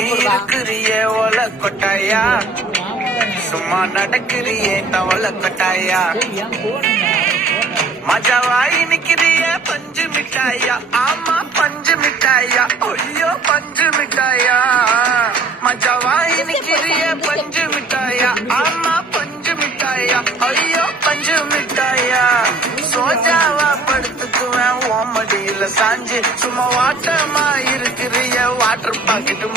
இருக்கிறிய ஒல கொட்டாயா, சும்மா நடக்கிறிய தவள கொட்டாயா, மஜாவாய் நிக்கிறிய பஞ்சு மிட்டாயா, ஆமா பஞ்சு மிட்டாயா, ஐயோ பஞ்சு மிட்டாயா, மஜாவாய் நிக்கிறிய பஞ்சு மிட்டாயா, ஆமா பஞ்சு மிட்டாயா, ஐயோ பஞ்சு மிட்டாயா, சோஜாவா படுத்துக்குவேன் ஓமடியில சாஞ்சு, சும்மா வாட்டமா இருக்கிறிய வாட்டர் பாக்கெட்டு